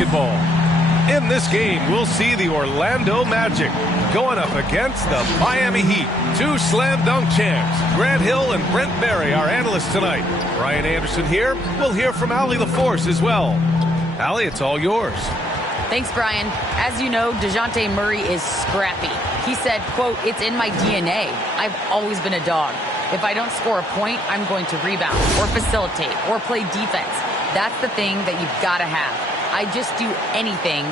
basketball. In this game, we'll see the Orlando Magic going up against the Miami Heat. Two slam dunk champs, Grant Hill and Brent Barry, our analysts tonight. Brian Anderson here. We'll hear from Allie LaForce as well. Allie, it's all yours. Thanks, Brian. As you know, DeJounte Murray is scrappy. He said, quote, "It's in my DNA. I've always been a dog. If I don't score a point, I'm going to rebound or facilitate or play defense. That's the thing that you've got to have. I just do anything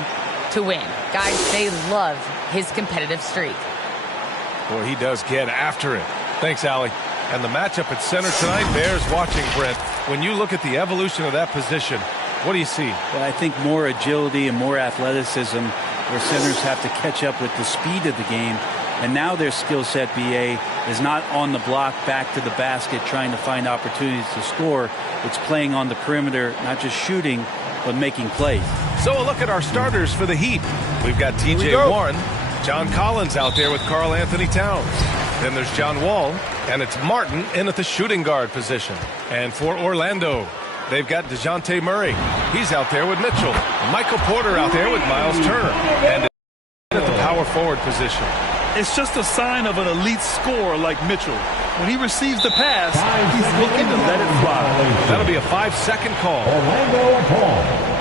to win." Guys, they love his competitive streak. Boy, he does get after it. Thanks, Allie. And the matchup at center tonight bears watching, Brent. When you look at the evolution of that position, what do you see? Well, I think more agility and more athleticism where centers have to catch up with the speed of the game. And now their skill set, BA, is not on the block back to the basket trying to find opportunities to score. It's playing on the perimeter, not just shooting, but making plays. So a look at our starters for the Heat. We've got T.J. Warren, John Collins out there with Karl Anthony Towns. Then there's John Wall, and it's Martin in at the shooting guard position. And for Orlando, they've got DeJounte Murray. He's out there with Mitchell. Michael Porter out there with Miles Turner. And at the power forward position. It's just a sign of an elite scorer like Mitchell. When he receives the pass, he's looking to let it fly. That'll be a 5-second call. Orlando ball.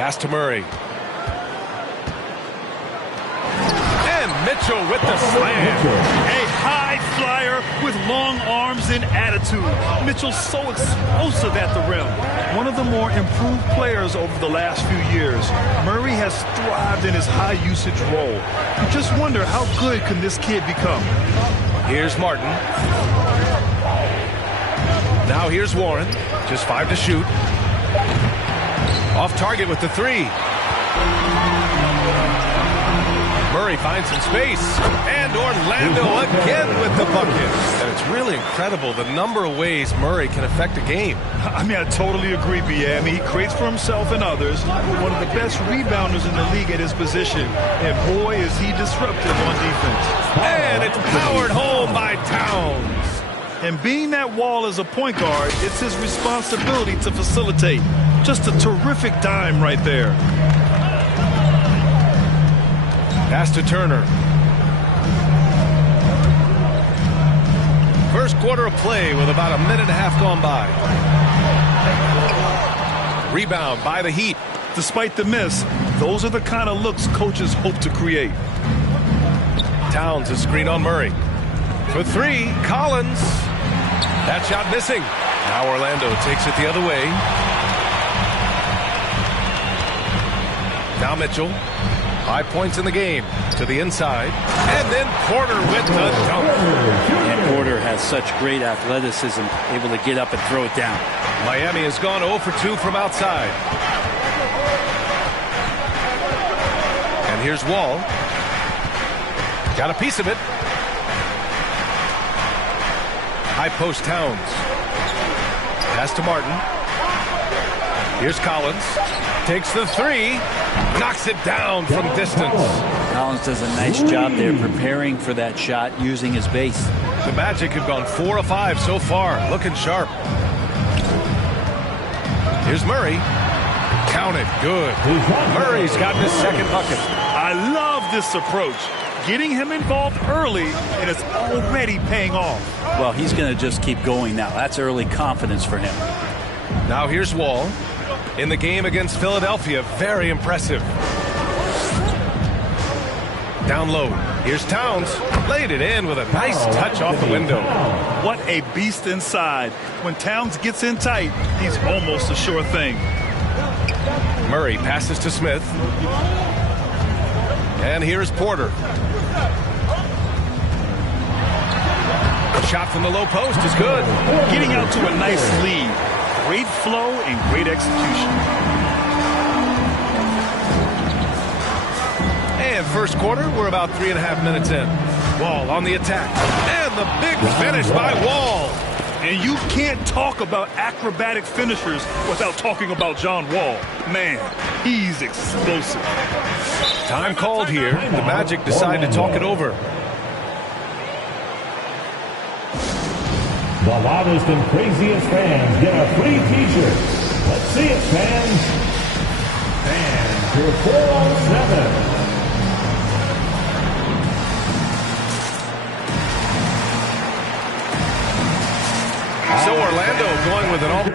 Pass to Murray. And Mitchell with the slam. A high flyer with long arms and attitude. Mitchell's so explosive at the rim. One of the more improved players over the last few years. Murray has thrived in his high-usage role. You just wonder how good can this kid become. Here's Martin. Now here's Warren. Just 5 to shoot. Off target with the 3. Murray finds some space. And Orlando again with the bucket. And it's really incredible the number of ways Murray can affect a game. I mean, I totally agree, B.A. I mean, he creates for himself and others. One of the best rebounders in the league at his position. And boy, is he disruptive on defense. And it's powered home by Towns. And being that wall as a point guard, it's his responsibility to facilitate. Just a terrific dime right there. Pass to Turner. First quarter of play with about a minute and a half gone by. Rebound by the Heat. Despite the miss, those are the kind of looks coaches hope to create. Towns is screen on Murray. For 3, Collins. That shot missing. Now Orlando takes it the other way. Now Mitchell. 5 points in the game. To the inside. And then Porter with the dunk. And Porter has such great athleticism, able to get up and throw it down. Miami has gone 0 for 2 from outside. And here's Wall. Got a piece of it. High post Towns. Pass to Martin. Here's Collins. Takes the 3. Knocks it down from distance. Collins does a nice job there preparing for that shot using his base. The Magic have gone 4 of 5 so far. Looking sharp. Here's Murray. Count it. Good. Murray's gotten his second bucket. I love this approach. Getting him involved early, and it's already paying off. Well, he's going to just keep going now. That's early confidence for him. Now here's Wall. In the game against Philadelphia, very impressive. Down low. Here's Towns. Laid it in with a nice touch off the window. What a beast inside. When Towns gets in tight, he's almost a sure thing. Murray passes to Smith. And here's Porter. A shot from the low post is good. Getting out to a nice lead. Great flow and great execution. And first quarter, we're about 3.5 minutes in. Wall on the attack. And the big finish by Wall. And you can't talk about acrobatic finishers without talking about John Wall. Man, he's explosive. Time called here. The Magic decide to talk it over. The loudest and craziest fans get a free t-shirt. Let's see it, fans. Fans, you're 4-on-7. So Orlando going with an all.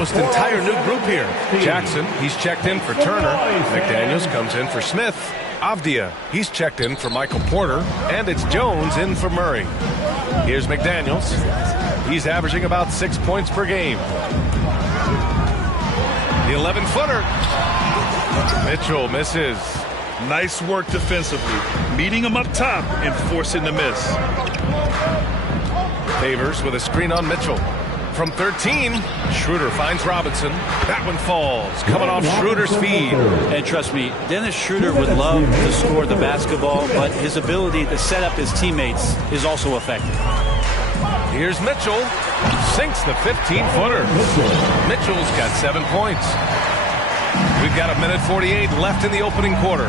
almost entire new group here. Jackson, he's checked in for Turner. McDaniels comes in for Smith. Avdia, he's checked in for Michael Porter. And it's Jones in for Murray. Here's McDaniels. He's averaging about 6 points per game. The 11-footer. Mitchell misses. Nice work defensively. Meeting him up top and forcing the miss. Favors with a screen on Mitchell. From 13, Schroeder finds Robinson. That one falls, coming off Schroeder's feed. And trust me, Dennis Schroeder would love to score the basketball, but his ability to set up his teammates is also effective. Here's Mitchell. Sinks the 15-footer. Mitchell's got 7 points. We've got 1:48 left in the opening quarter.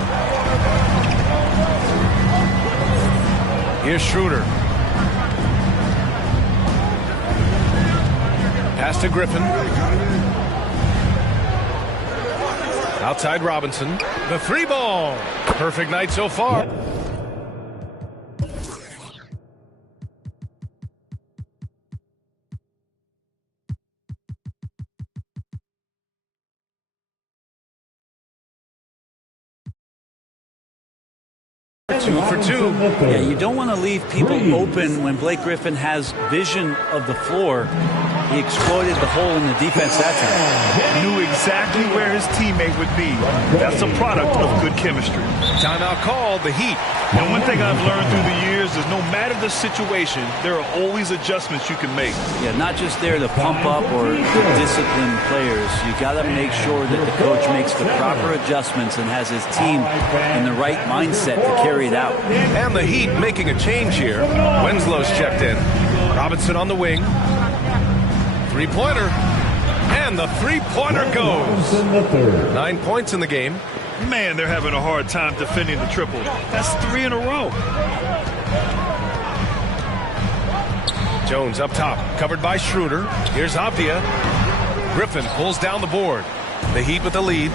Here's Schroeder. Pass to Griffin. Outside Robinson. The 3-ball. Perfect night so far. Two for two. Yeah, you don't want to leave people open when Blake Griffin has vision of the floor. He exploited the hole in the defense that time. Knew exactly where his teammate would be. That's a product of good chemistry. Timeout called, the Heat. And one thing I've learned through the years is no matter the situation, there are always adjustments you can make. Yeah, not just there to pump up or to discipline players. You got to make sure that the coach makes the proper adjustments and has his team in the right mindset to carry it out. And the Heat making a change here. Winslow's checked in. Robinson on the wing. Three-pointer. And the three-pointer goes. 9 points in the game. Man, they're having a hard time defending the triple. That's 3 in a row. Jones up top, covered by Schroeder. Here's Avdia. Griffin pulls down the board. The Heat with the lead.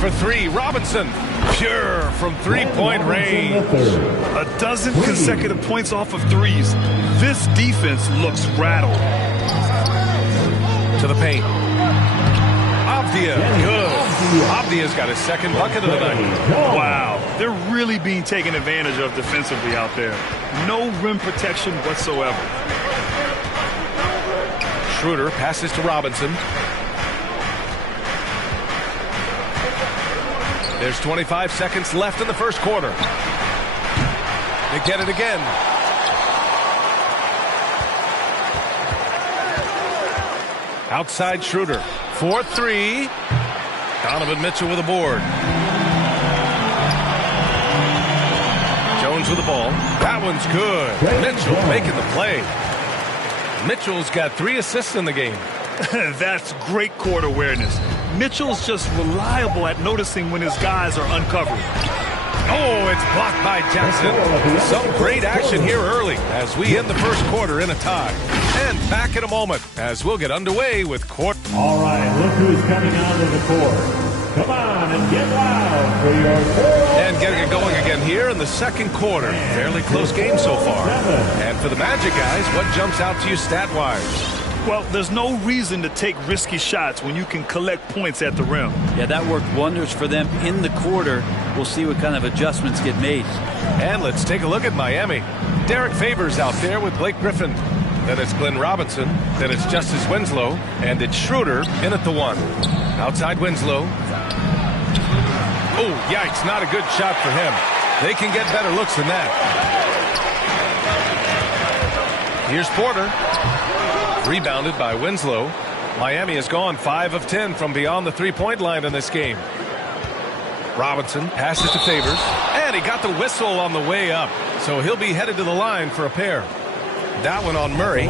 For three, Robinson. Pure from three-point range. A dozen consecutive points off of threes. This defense looks rattled. To the paint. Avdia, good. Avdia's got his second bucket of the night. Wow, they're really being taken advantage of defensively out there. No rim protection whatsoever. Schroeder passes to Robinson. There's 25 seconds left in the first quarter. They get it again. Outside Schroeder. 4-3. Donovan Mitchell with a board. Jones with the ball. That one's good. Mitchell making the play. Mitchell's got 3 assists in the game. That's great court awareness. Mitchell's just reliable at noticing when his guys are uncovered. Oh, it's blocked by Jackson. Some great action here early as we end the first quarter in a tie. And back in a moment as we'll get underway with court. All right, look who's coming onto the court. Come on and get loud for your And getting it going again here in the second quarter. Fairly close game so far. And for the Magic guys, what jumps out to you stat-wise? Well, there's no reason to take risky shots when you can collect points at the rim. Yeah, that worked wonders for them in the quarter. We'll see what kind of adjustments get made. And let's take a look at Miami. Derek Favors out there with Blake Griffin. Then it's Glenn Robinson. Then it's Justice Winslow. And it's Schroeder in at the 1. Outside Winslow. Oh, yikes, not a good shot for him. They can get better looks than that. Here's Porter. Rebounded by Winslow. Miami has gone 5 of 10 from beyond the three-point line in this game. Robinson passes to Favors. And he got the whistle on the way up. So he'll be headed to the line for a pair. That one on Murray.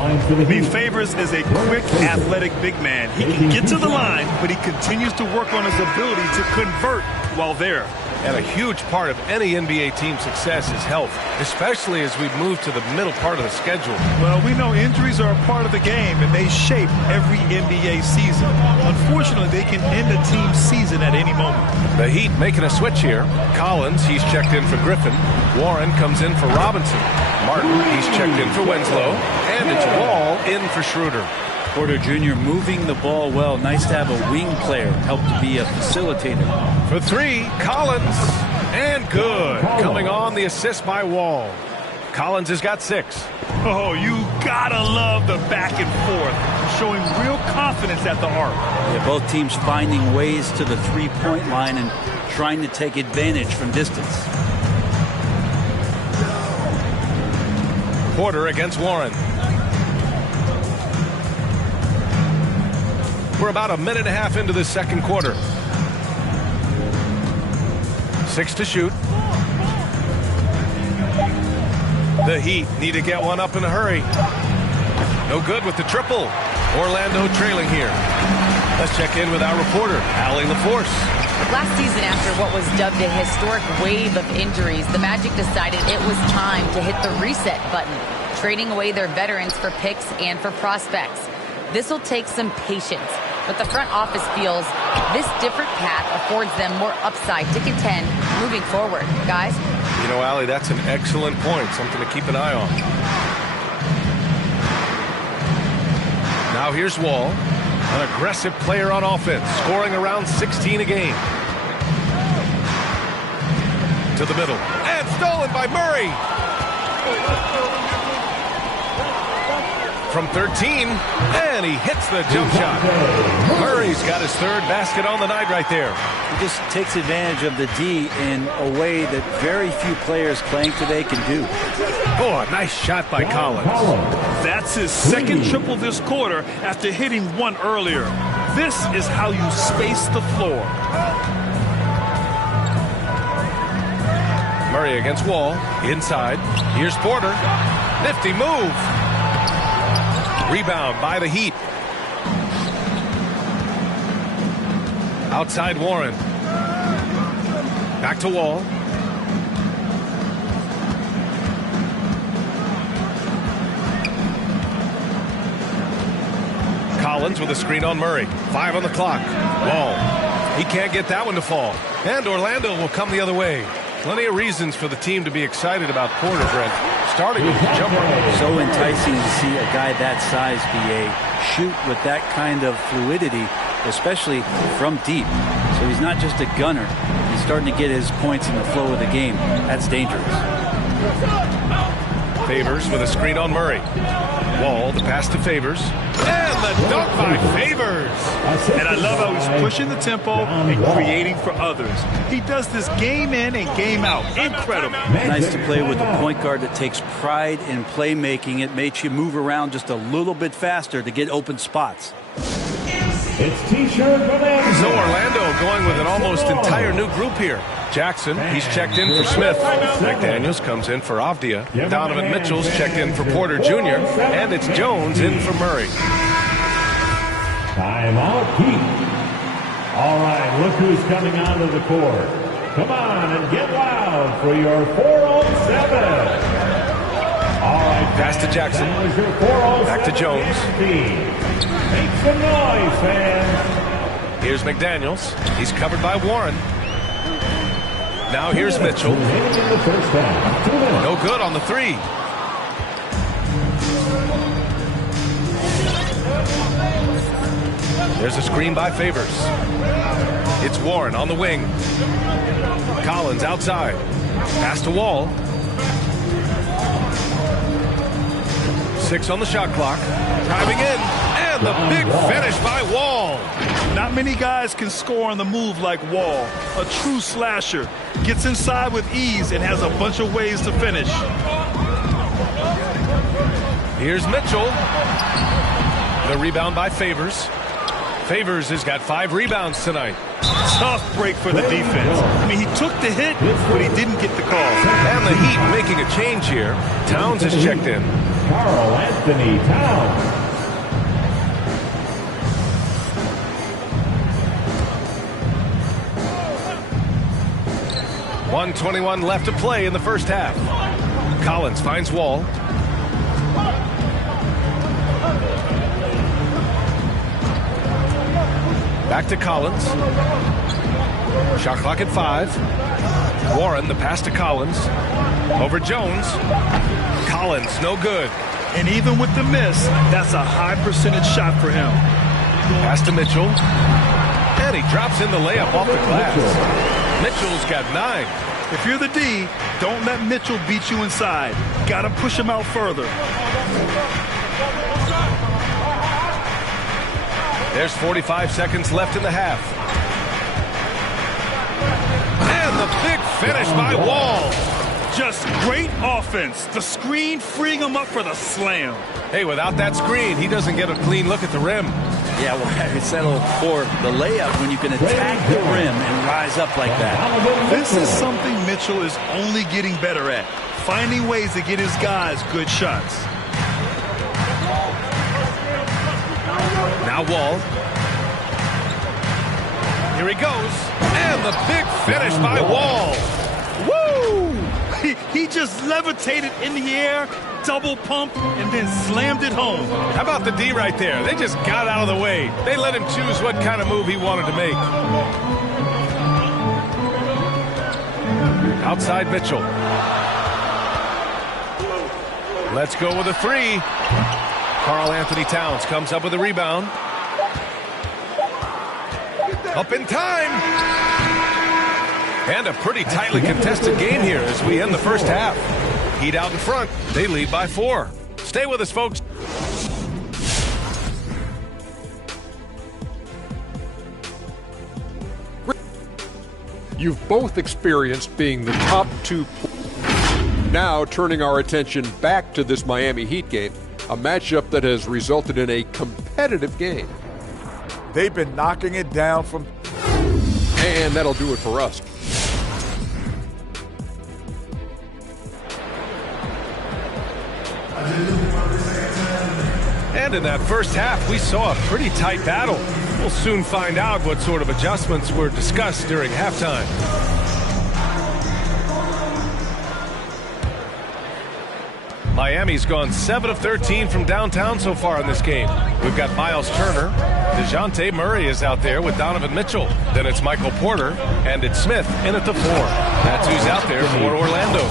Favors is a quick, athletic big man. He can get to the line, but he continues to work on his ability to convert while there. And a huge part of any NBA team's success is health, especially as we move to the middle part of the schedule. Well, we know injuries are a part of the game, and they shape every NBA season. Unfortunately, they can end a team's season at any moment. The Heat making a switch here. Collins, he's checked in for Griffin. Warren comes in for Robinson. Martin, he's checked in for Winslow. And it's Wall in for Schroeder. Porter Jr. moving the ball well. Nice to have a wing player help to be a facilitator. For three, Collins. And good. Coming on the assist by Wall. Collins has got 6. Oh, you gotta love the back and forth. Showing real confidence at the arc. Yeah, both teams finding ways to the three-point line and trying to take advantage from distance. Porter against Warren. We're about a minute and a half into this second quarter. 6 to shoot. The Heat need to get one up in a hurry. No good with the triple. Orlando trailing here. Let's check in with our reporter, Allie LaForce. Last season, after what was dubbed a historic wave of injuries, the Magic decided it was time to hit the reset button, trading away their veterans for picks and for prospects. This will take some patience, but the front office feels this different path affords them more upside to contend moving forward. Guys? You know, Allie, that's an excellent point. Something to keep an eye on. Now here's Wall, an aggressive player on offense, scoring around 16 a game. To the middle, and stolen by Murray. From 13, and he hits the jump shot. Murray's got his 3rd basket on the night right there. He just takes advantage of the D in a way that very few players playing today can do. Oh, a nice shot by Collins. That's his 2nd triple this quarter after hitting 1 earlier. This is how you space the floor. Murray against Wall, inside. Here's Porter. Nifty move. Rebound by the Heat. Outside Warren. Back to Wall. Collins with a screen on Murray. 5 on the clock. Wall. He can't get that one to fall. And Orlando will come the other way. Plenty of reasons for the team to be excited about Porter, Brent. Starting with the jumper. So enticing to see a guy that size be a shoot with that kind of fluidity, especially from deep. So he's not just a gunner. He's starting to get his points in the flow of the game. That's dangerous. Favors with a screen on Murray. Wall, the pass to Favors. And the dunk by Favors. And I love how he's pushing the tempo and creating for others. He does this game in and game out. Incredible. Nice to play with a point guard that takes pride in playmaking. It makes you move around just a little bit faster to get open spots. It's T-shirt bonanza. So Orlando going with an almost entire new group here. Jackson, he's checked in for Smith. McDaniels comes in for Avdia. Donovan Mitchell's checked in for Porter Jr. And it's Jones in for Murray. Timeout, Heat. All right, look who's coming onto the court. Come on and get loud for your 4-on-7. All right, pass to Jackson. Back to Jones. Make some noise, fans. Here's McDaniels. He's covered by Warren. Now here's Mitchell. No good on the 3. There's a screen by Favors. It's Warren on the wing. Collins outside. Pass to Wall. 6 on the shot clock. Driving in. And the big finish by Wall. Not many guys can score on the move like Wall. A true slasher. Gets inside with ease and has a bunch of ways to finish. Here's Mitchell. The rebound by Favors. Favors has got 5 rebounds tonight. Tough break for the defense. I mean, he took the hit, but he didn't get the call. And the Heat making a change here. Towns has checked in. Karl Anthony Towns. 1:21 left to play in the first half. Collins finds Wall. Back to Collins. Shot clock at 5. Warren, the pass to Collins. Over Jones. Collins, no good. And even with the miss, that's a high percentage shot for him. Pass to Mitchell. And he drops in the layup off the glass. Mitchell's got 9. If you're the D, don't let Mitchell beat you inside. Got to push him out further. There's 45 seconds left in the half. And the big finish by Wall. Just great offense. The screen freeing him up for the slam. Hey, without that screen, he doesn't get a clean look at the rim. Yeah, well, I settled for the layup when you can attack the rim and rise up like that. This is something Mitchell is only getting better at. Finding ways to get his guys good shots. Now Wall. Here he goes. And the big finish by Wall. Woo! He just levitated in the air, double pump, and then slammed it home. How about the D right there? They just got out of the way. They let him choose what kind of move he wanted to make. Outside Mitchell. Let's go with a 3. Karl Anthony Towns comes up with a rebound. Up in time. And a pretty tightly contested game here as we end the first half. Heat out in front. They lead by 4. Stay with us, folks. You've both experienced being the top 2. Now turning our attention back to this Miami Heat game, a matchup that has resulted in a competitive game. They've been knocking it down from... And that'll do it for us. And in that first half, we saw a pretty tight battle. We'll soon find out what sort of adjustments were discussed during halftime. Miami's gone 7 of 13 from downtown so far in this game. We've got Miles Turner. DeJounte Murray is out there with Donovan Mitchell. Then it's Michael Porter, and it's Smith in at the 4. That's who's out there for Orlando.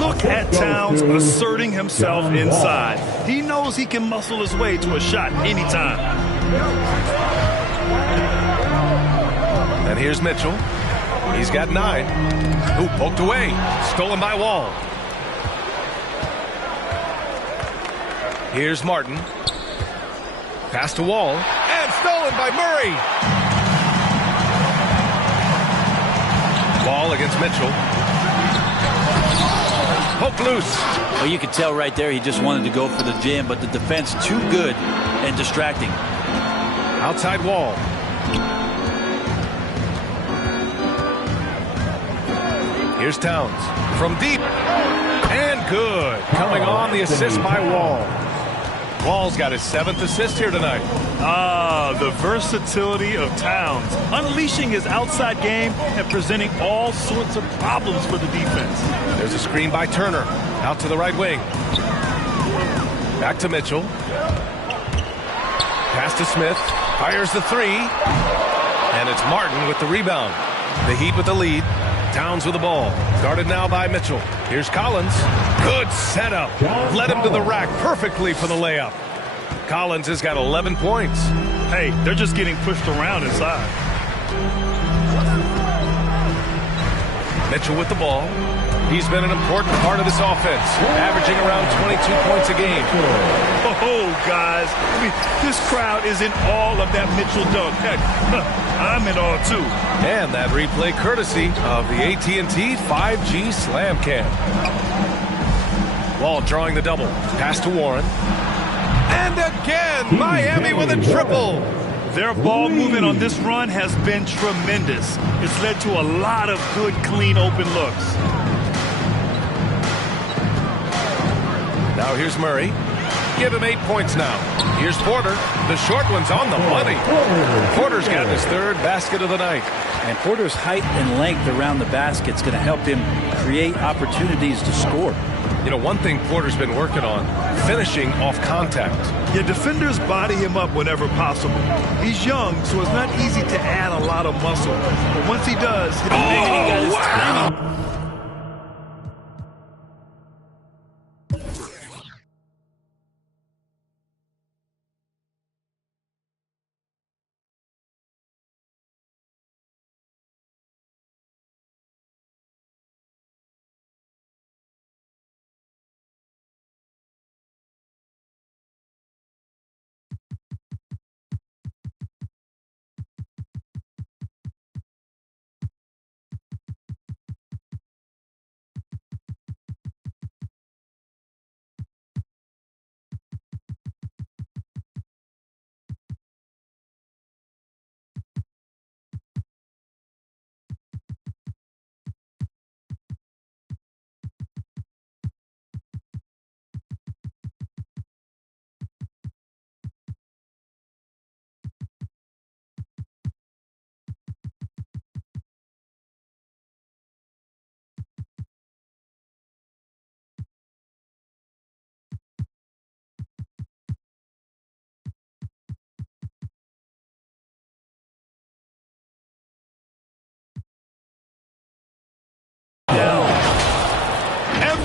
Look at Towns asserting himself inside. He knows he can muscle his way to a shot anytime. And here's Mitchell. He's got 9. Ooh, poked away. Stolen by Wall. Here's Martin. Pass to Wall. And stolen by Murray. Wall against Mitchell. Poke loose. Well, you could tell right there he just wanted to go for the jam, but the defense too good and distracting. Outside Wall. Here's Towns. From deep. And good. Coming on the assist by Wall. Wall's got his 7th assist here tonight. The versatility of Towns. Unleashing his outside game and presenting all sorts of problems for the defense. There's a screen by Turner. Out to the right wing. Back to Mitchell. Pass to Smith. Fires the 3. And it's Martin with the rebound. The Heat with the lead. Towns with the ball. Guarded now by Mitchell. Here's Collins. Good setup. Led him to the rack perfectly for the layup. Collins has got 11 points. Hey, they're just getting pushed around inside. Mitchell with the ball. He's been an important part of this offense, averaging around 22 points a game. Oh, guys, I mean, this crowd is in awe of that Mitchell dunk. Heck, I'm in awe, too. And that replay courtesy of the AT&T 5G Slam Cam. Wall drawing the double. Pass to Warren. And again, Miami with a triple. Their ball movement on this run has been tremendous. It's led to a lot of good, clean, open looks. Now here's Murray. Give him 8 points now. Here's Porter. The short one's on the money. Porter's got his 3rd basket of the night. And Porter's height and length around the basket is going to help him create opportunities to score. You know, one thing Porter's been working on, finishing off contact. Yeah, defenders body him up whenever possible. He's young, so it's not easy to add a lot of muscle. But once he does, he got his timing.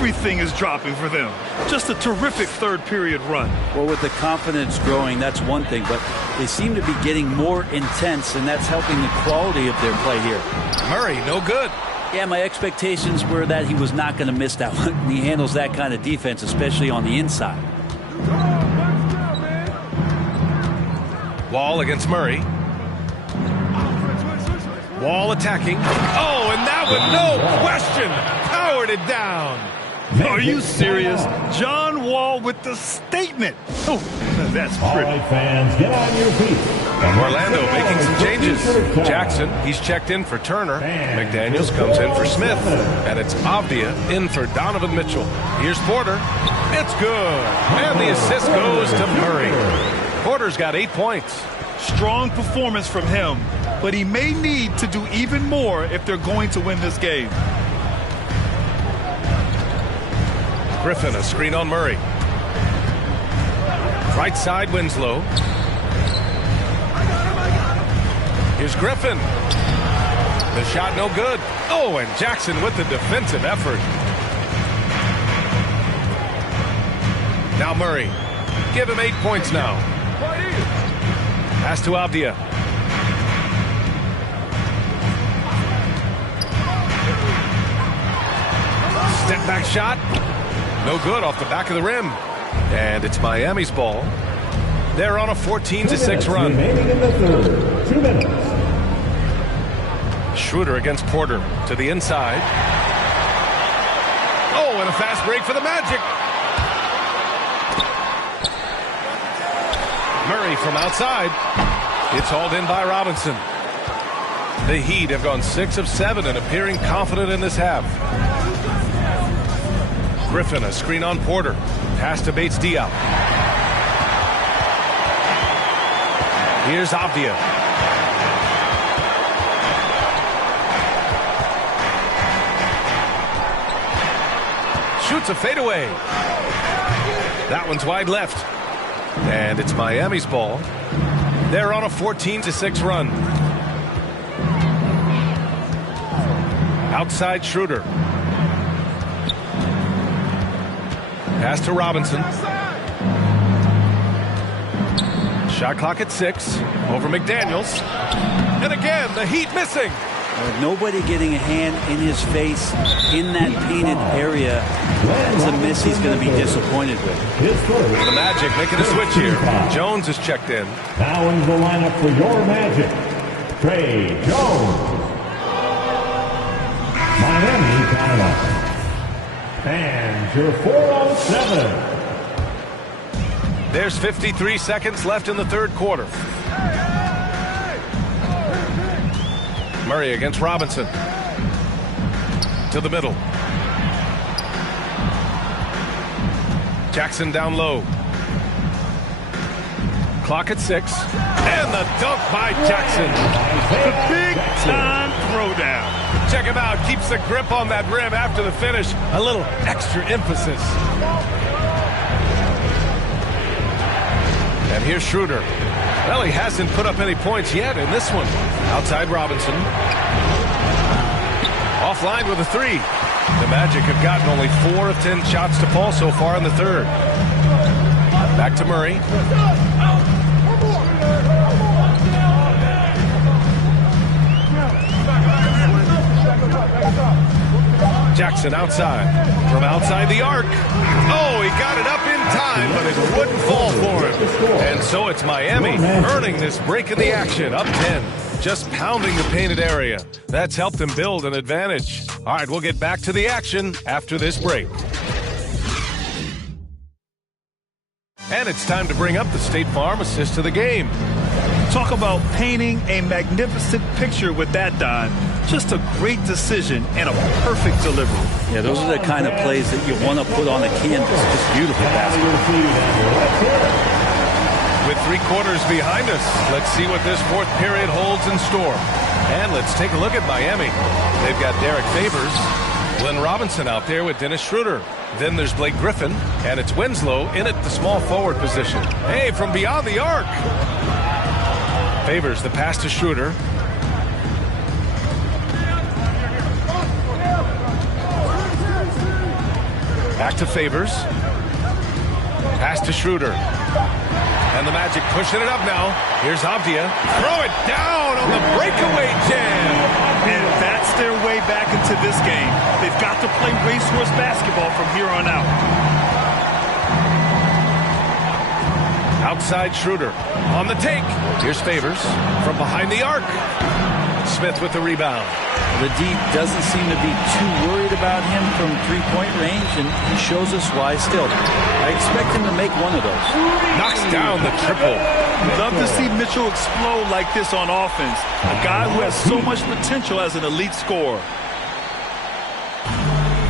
Everything is dropping for them. Just a terrific third period run. Well, with the confidence growing, that's one thing, but they seem to be getting more intense, and that's helping the quality of their play here. Murray, no good. Yeah, my expectations were that he was not going to miss that one. He handles that kind of defense, especially on the inside. Wall against Murray. Wall attacking. Oh, and that one, no question, powered it down. Are you serious? John Wall with the statement. Oh, that's pretty. All right, fans, get on your feet. Orlando making some changes. Jackson, he's checked in for Turner. McDaniels comes in for Smith. And it's Avdia in for Donovan Mitchell. Here's Porter. It's good. And the assist goes to Murray. Porter's got 8 points. Strong performance from him, but he may need to do even more if they're going to win this game. Griffin, a screen on Murray. Right side, Winslow. Here's Griffin. The shot no good. Oh, and Jackson with the defensive effort. Now Murray. Give him 8 points now. Pass to Avdia. Step back shot. No good, off the back of the rim. And it's Miami's ball. They're on a 14-6 run. Remaining in the third. 2 minutes. Schroeder against Porter to the inside. Oh, and a fast break for the Magic. Murray from outside. It's hauled in by Robinson. The Heat have gone 6 of 7 and appearing confident in this half. Griffin, a screen on Porter. Pass to Bates Diop. Here's Avdia. Shoots a fadeaway. That one's wide left. And it's Miami's ball. They're on a 14-6 run. Outside Schroeder. Pass to Robinson. Shot clock at 6. Over McDaniels. And again, the Heat missing. With nobody getting a hand in his face in that painted area, that's a miss he's going to be disappointed with. The Magic making a switch here. Jones is checked in. Now into the lineup for your Magic, Trey Jones. Miami timeout. And your 4-on-7. There's 53 seconds left in the third quarter. Murray against Robinson. To the middle. Jackson down low. Clock at 6. And the dunk by Jackson. The big-time throwdown. Check him out. Keeps the grip on that rim after the finish. A little extra emphasis. And here's Schroeder. Well, he hasn't put up any points yet in this one. Outside Robinson. Offline with a 3. The Magic have gotten only 4 of 10 shots to fall so far in the third. Back to Murray. Jackson outside. From outside the arc. Oh, he got it up in time, but it wouldn't fall for him. And so it's Miami earning this break in the action. Up 10. Just pounding the painted area. That's helped them build an advantage. All right, we'll get back to the action after this break. And it's time to bring up the State Farm assist to the game. Talk about painting a magnificent picture with that, Don. Just a great decision and a perfect delivery. Yeah, those are the kind of plays that you want to put on a canvas. Just beautiful basketball. With 3 quarters behind us, let's see what this fourth period holds in store. And let's take a look at Miami. They've got Derek Favors, Glenn Robinson out there with Dennis Schroeder. Then there's Blake Griffin, and it's Winslow in at the small forward position. Hey, from beyond the arc. Favors the pass to Schroeder. Back to Favors. Pass to Schroeder. And the Magic pushing it up now. Here's Avdia. Throw it down on the breakaway jam. And that's their way back into this game. They've got to play racehorse basketball from here on out. Outside Schroeder on the take. Here's Favors from behind the arc. Smith with the rebound. The D doesn't seem to be too worried about him from three-point range, and he shows us why still. I expect him to make one of those. Knocks down the triple. Love to see Mitchell explode like this on offense. A guy who has so much potential as an elite scorer.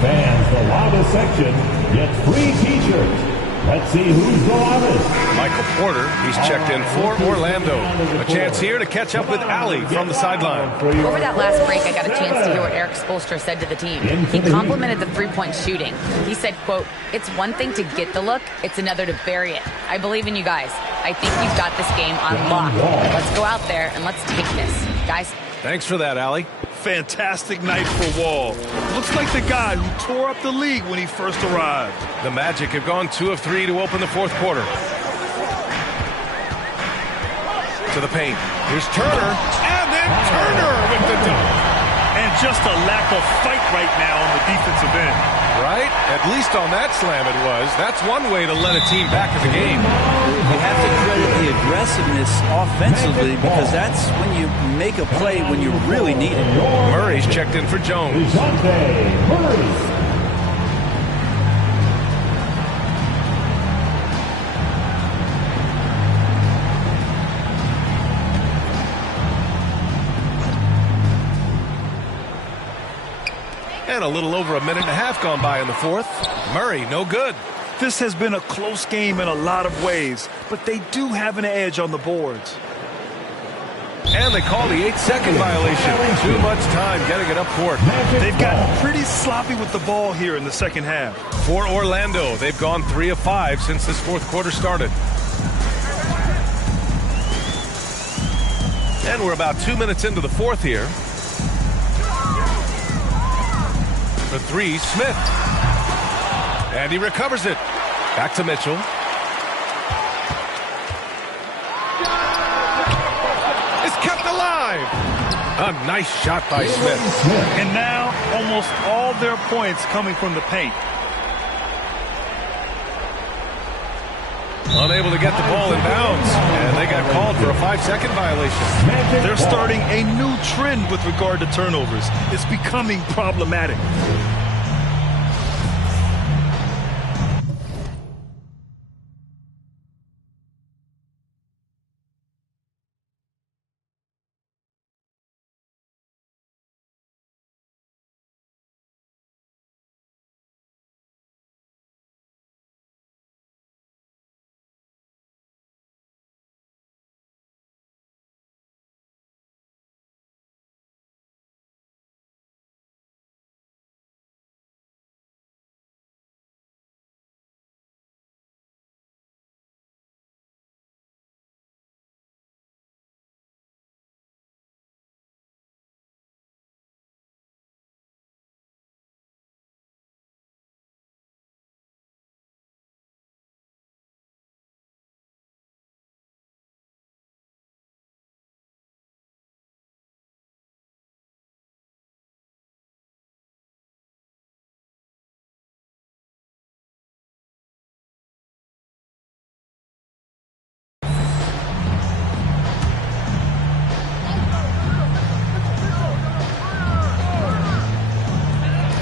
Fans, the loudest section gets free T-shirts. Let's see who's the loudest. Michael Porter, he's checked in for Orlando. A chance here to catch up with Allie from the sideline. Over that last break, I got a chance to hear what Eric Spoelstra said to the team. He complimented the three-point shooting. He said, quote, "It's one thing to get the look, it's another to bury it. I believe in you guys. I think you've got this game on lock. Let's go out there and let's take this. Guys." Thanks for that, Allie. Fantastic night for Wall. Looks like the guy who tore up the league when he first arrived. The Magic have gone 2 of 3 to open the fourth quarter. To the paint. Here's Turner. And then Turner with the dunk. And just a lack of fight right now on the defensive end. Right? At least on that slam it was. That's one way to let a team back in the game. You have to credit the aggressiveness offensively, because that's when you make a play when you really need it. Murray's checked in for Jones. Murray. And a little over a minute and a half gone by in the fourth. Murray, no good. This has been a close game in a lot of ways, but they do have an edge on the boards. And they call the 8-second violation. Too much time getting it up court. They've gotten pretty sloppy with the ball here in the second half. For Orlando, they've gone 3 of 5 since this fourth quarter started. And we're about 2 minutes into the fourth here. For 3, Smith. And he recovers it. Back to Mitchell. It's kept alive. A nice shot by Smith. And now almost all their points coming from the paint. Unable to get the ball in bounds. And they got called for a 5-second violation. They're starting a new trend with regard to turnovers. It's becoming problematic.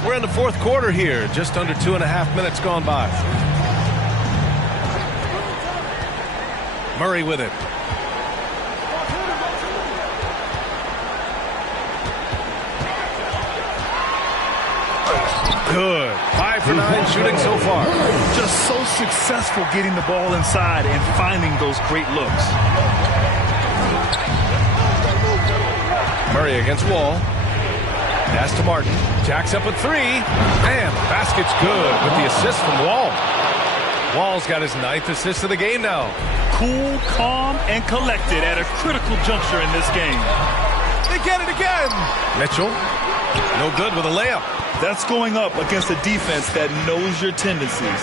We're in the fourth quarter here. Just under 2.5 minutes gone by. Murray with it. Good. 5 for 9 shooting so far. Just so successful getting the ball inside and finding those great looks. Murray against Wall. Pass to Martin. Jacks up at 3. And the basket's good with the assist from Wall. Wall's got his 9th assist of the game now. Cool, calm, and collected at a critical juncture in this game. They get it again. Mitchell, no good with a layup. That's going up against a defense that knows your tendencies.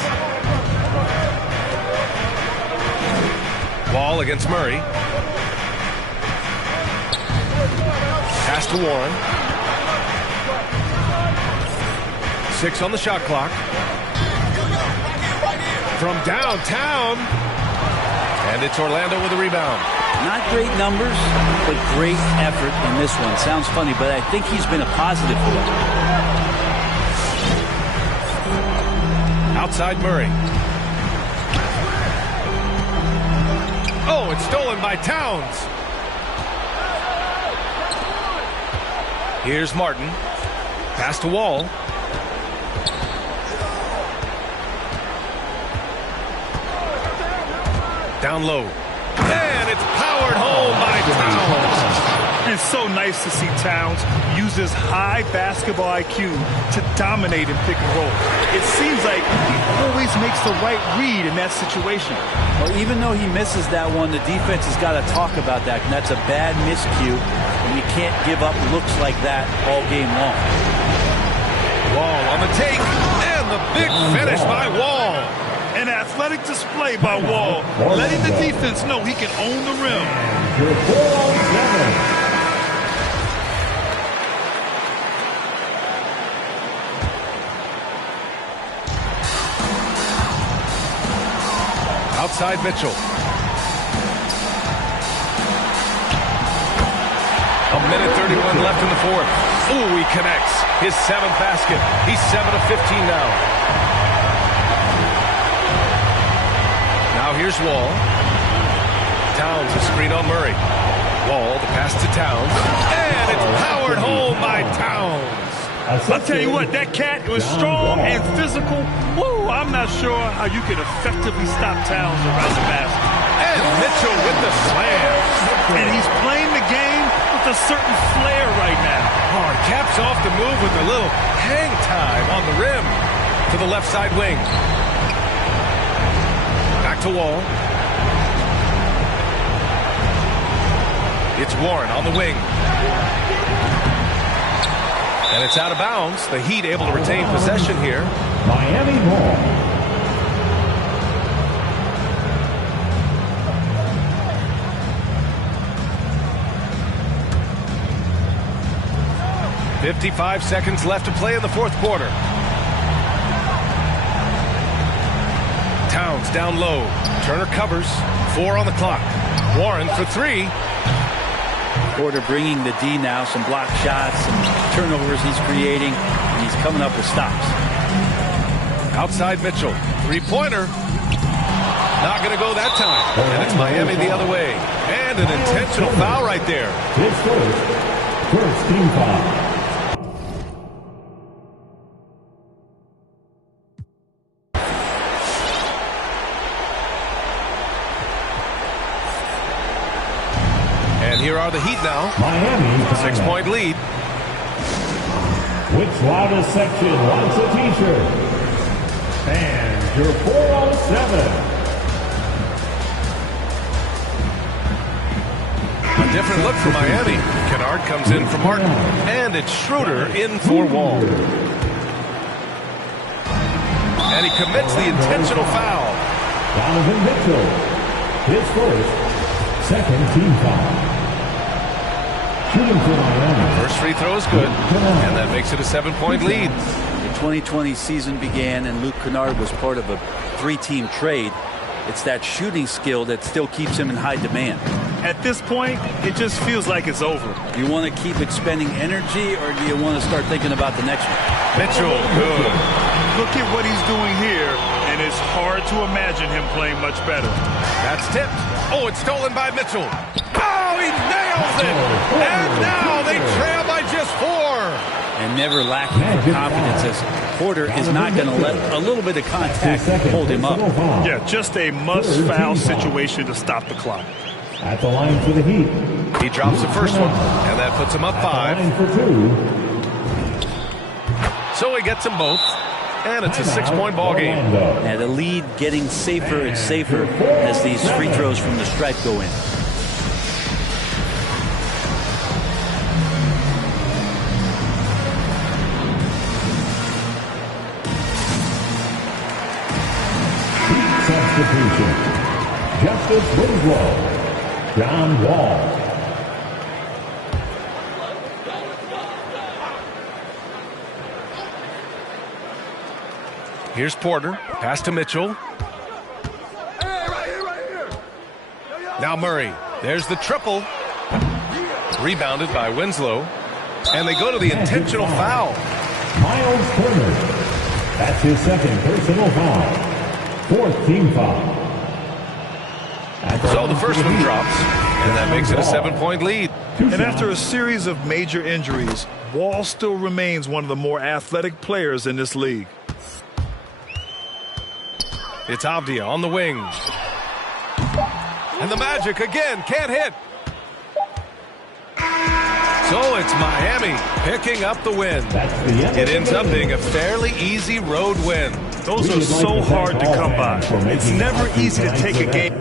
Wall against Murray. Pass to Warren. 6 on the shot clock. From downtown. And it's Orlando with a rebound. Not great numbers, but great effort in this one. Sounds funny, but I think he's been a positive for them. Outside Murray. Oh, it's stolen by Towns. Here's Martin. Pass to Wall. Down low. And it's powered home by Towns. It's so nice to see Towns use his high basketball IQ to dominate in pick and roll. It seems like he always makes the right read in that situation. Well, even though he misses that one, the defense has got to talk about that, and that's a bad miscue, and you can't give up looks like that all game long. Wall on the take, and the big finish by Wall. An athletic display by Wall, letting the defense know he can own the rim. Your 4-on-7. Outside Mitchell. A minute 31 left in the fourth. Ooh, he connects. His 7th basket. He's 7 of 15 now. Now here's Wall. Towns a screen on Murray. Wall, the pass to Towns. And it's powered home by Towns. I'll tell you what, that cat was strong and physical. Woo, I'm not sure how you can effectively stop Towns around the basket. And Mitchell with the slam. And he's playing the game with a certain flair right now. Oh, he caps off the move with a little hang time on the rim to the left side wing. Back to Wall. It's Warren on the wing. And it's out of bounds. The Heat able to retain possession here. Miami ball. .55 seconds left to play in the fourth quarter. Towns down low. Turner covers. 4 on the clock. Warren for 3. Porter bringing the D now, some block shots, some turnovers he's creating, and he's coming up with stops. Outside Mitchell. 3-pointer. Not going to go that time. And it's Miami the other way. And an intentional foul right there. His first team foul. Here are the Heat now. Miami. 6-point lead. Which loudest section wants a t-shirt? And your 4-on-7. A different look for Miami. Kennard comes in for Martin. And it's Schroeder in for Wall. And he commits the intentional foul. Donovan Mitchell. His second team foul. First free throw is good, and that makes it a 7-point lead. The 2020 season began, and Luke Kennard was part of a 3-team trade. It's that shooting skill that still keeps him in high demand. At this point, it just feels like it's over. Do you want to keep expending energy, or do you want to start thinking about the next one? Mitchell, good. Look at what he's doing here, and it's hard to imagine him playing much better. That's tipped. Oh, it's stolen by Mitchell. Oh, he nails it! And now they trail by just 4. And never lacking for confidence, as Porter is not going to let a little bit of contact hold him up. Yeah, just a must-foul situation to stop the clock. At the line for the Heat. He drops the first one, and that puts him up 5. Line for 2. So he gets them both, and it's a 6-point ball game. And the lead getting safer and safer as these free throws from the stripe go in. Justice Winslow. John Wall. Here's Porter. Pass to Mitchell. Now Murray. There's the triple. Rebounded by Winslow. And they go to the intentional foul. Miles Turner. That's his second personal foul. Fourth team foul. So the first one drops. And that makes it a 7-point lead. And after a series of major injuries, Wall still remains one of the more athletic players in this league. It's Avdia on the wing. And the Magic again can't hit. So it's Miami picking up the win. It ends up being a fairly easy road win. Those are so hard to come by. It's never easy to take a game.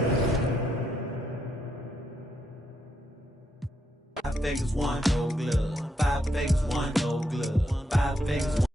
5 figures, 1 no glove. 5 figures, 1 no glove. 5 figures,